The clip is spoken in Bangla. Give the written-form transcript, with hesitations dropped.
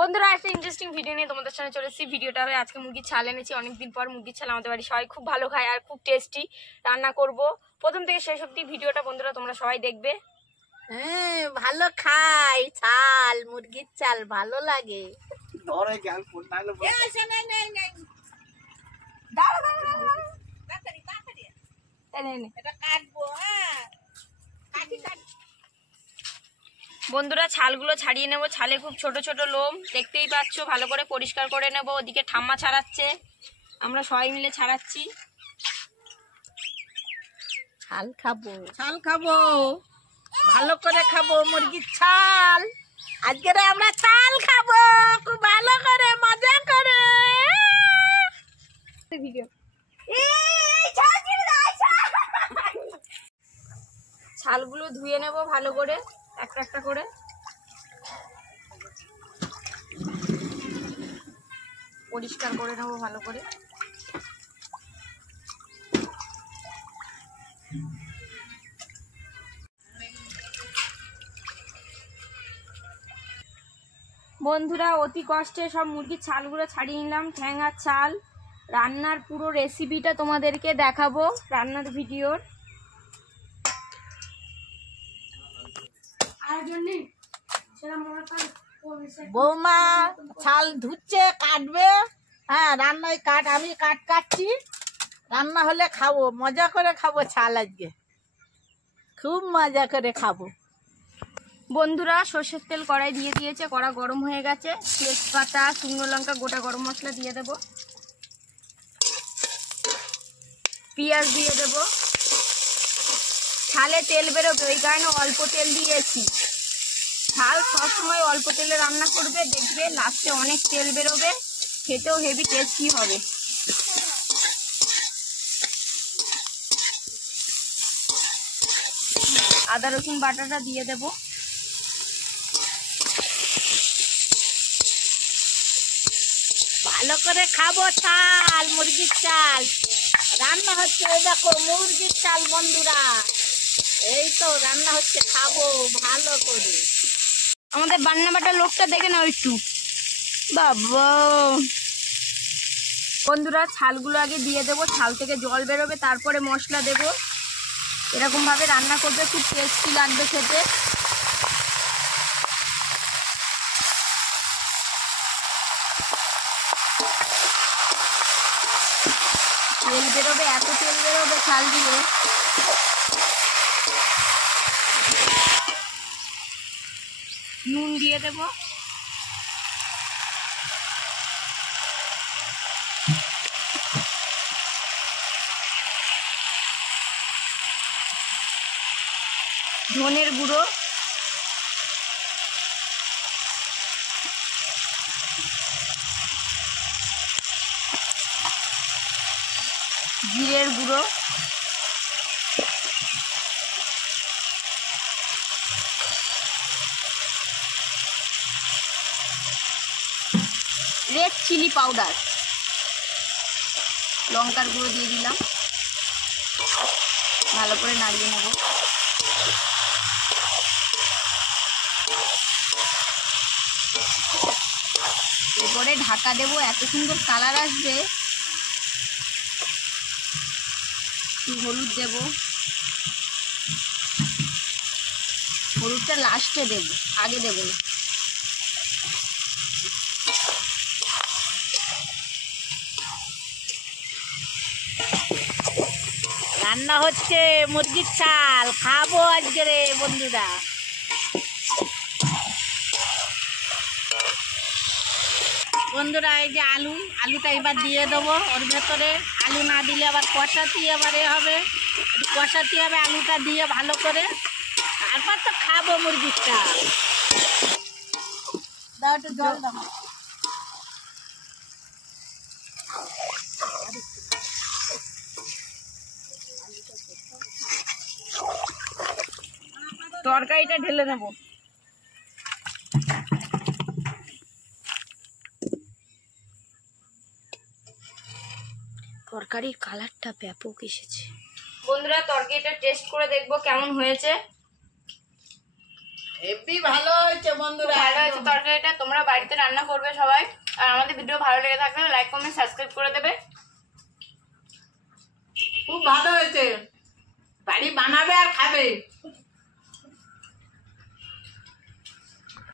বন্ধুরা একটা ইন্টারেস্টিং ভিডিও নিয়ে তোমাদের সামনে চলে এসেছি। ভিডিওটা হবে আজকে মুরগির ছাল এনেছি, অনেকদিন পর মুরগির ছাল আমাদের বাড়ি সবাই খুব ভালো খায় আর খুব টেস্টি রান্না করব। প্রথম থেকে শেষ অবধি ভিডিওটা বন্ধুরা তোমরা সবাই দেখবে। হ্যাঁ, ভালো খাই ছাল, মুরগির চাল ভালো লাগে। বন্ধুরা ছালগুলো ছাড়িয়ে নেব। ছালে খুব ছোট ছোট লোম, দেখতেই পাচ্ছ। ভালো করে পরিষ্কার করে নেব। ওদিকে ঠাম্মা ছাড়াচ্ছে, আমরা সবাই মিলে ছাড়াচ্ছি। ছাল খাবো, ভালো করে খাবো মুরগির ছাল। আজকে আমরা ছাল খাবো খুব ভালো করে, মজা করে। ছালগুলো ধুয়ে নেব ভালো করে, একটা একটা করে। পরিষ্কার করে নেব ভালো করে। বন্ধুরা অতি কষ্টে সব মুরগির ছালগুলো ছাড়িয়ে নিলাম, ঠ্যাং আর ছাল। রান্নার পুরো রেসিপিটা তোমাদেরকে দেখাবো, রান্নার ভিডিওর। বৌমা ছাল ধুচ্ছে, কাটবে। হ্যাঁ, রান্নায় আমি কাটছি। রান্না হলে খাবো, মজা করে খাবো ছাল। আজকে খুব মজা করে খাবো। বন্ধুরা সর্ষের তেল কড়াই দিয়ে দিয়েছে, কড়া গরম হয়ে গেছে। তেজপাতা, শুকনো লঙ্কা, গোটা গরম মশলা দিয়ে দেব। পেঁয়াজ দিয়ে দেব। ছালে তেল বেরোবে, ওই কারণে অল্প তেল দিয়েছি। ছাল সবসময় অল্প তেলে রান্না করবে, দেখবে লাস্টে অনেক তেল বেরোবে, খেতেও হেভি টেস্টি হবে। আদা রসুন বাটাটা দিয়ে দেব। ভালো করে খাবো চাল, মুরগির চাল রান্না হচ্ছে। দেখো মুরগির চাল বন্ধুরা, এই তো রান্না হচ্ছে, খাবো ভালো করে। আমাদের বান্না বাটার লোকটা দেখে নাও একটু, বাবা। বন্ধুরা ছালগুলো আগে দিয়ে দেবো, ছাল থেকে জল বেরোবে, তারপরে মশলা দেব। এরকম ভাবে রান্না করবে, খুব টেস্টি লাগবে খেতে। তেল বেরোবে, এত তেল বেরোবে ছাল দিয়ে। নুন দিয়ে দেব। ধনের গুঁড়ো, জিরের গুঁড়ো, রেড চিলি পাউডার, লঙ্কার গুঁড়ো দিয়ে দিলাম। ভালো করে নাড়িয়ে নেব। এরপরে ঢাকা দেব, এত সুন্দর কালার আসবে। হলুদ দেব, হলুদটা লাস্টে দেব, আগে দেব না। রান্না হচ্ছে মুরগির চাল, খাবো আজকে রে বন্ধুরা। বন্ধুরা এই যে আলুটা এবার দিয়ে দেবো ওর ভেতরে। আলু না দিলে আবার কষাতে আবার হবে, কষাতে হবে আলুটা দিয়ে ভালো করে, তারপর তো খাবো মুরগির চাল। দাও একটু জল দাও। তরকারিটা ঢেলে নেব। তরকারির কালারটা ব্যাপক এসেছে। বন্ধুরা তরকারিটা টেস্ট করে দেখবো কেমন হয়েছে। হেভি ভালো হয়েছে বন্ধুরা, ভালো হয়েছে তরকারিটা। তোমরা বাড়িতে রান্না করবে সবাই, আর আমাদের ভিডিও ভালো লেগে থাকলে লাইক কমেন্ট সাবস্ক্রাইব করে দেবে। খুব ভালো হয়েছে, বাড়ি বানাবে আর খাবে।